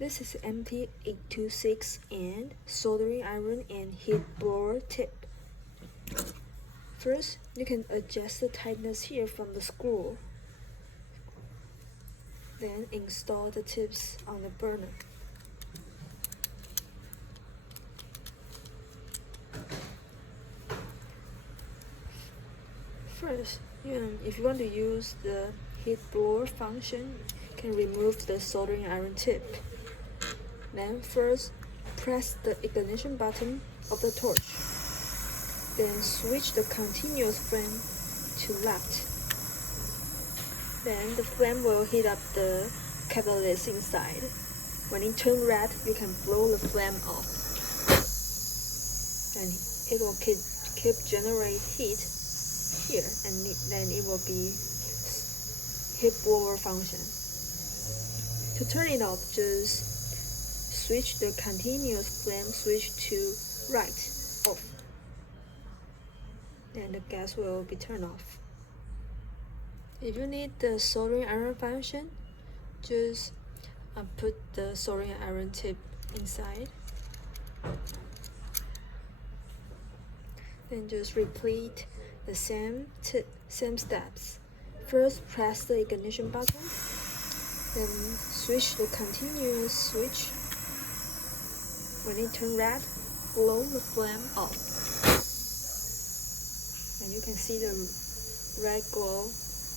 This is MT826 and soldering iron and heat blower tip. First, you can adjust the tightness here from the screw. Then install the tips on the burner. First, if you want to use the heat blower function, you can remove the soldering iron tip. Then first, press the ignition button of the torch. Then switch the continuous flame to left. Then the flame will heat up the catalyst inside. When it turns red, you can blow the flame off. And it will keep generate heat here, and then it will be heat blower function. To turn it off, just switch the continuous flame switch to right, off. Then the gas will be turned off. If you need the soldering iron function, just put the soldering iron tip inside. Then just repeat the same steps. First, press the ignition button. Then switch the continuous switch. When it turns red, blow the flame off. And you can see the red glow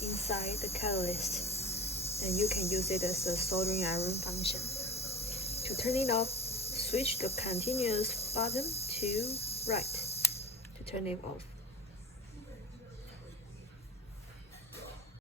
inside the catalyst. And you can use it as a soldering iron function. To turn it off, switch the continuous button to right to turn it off.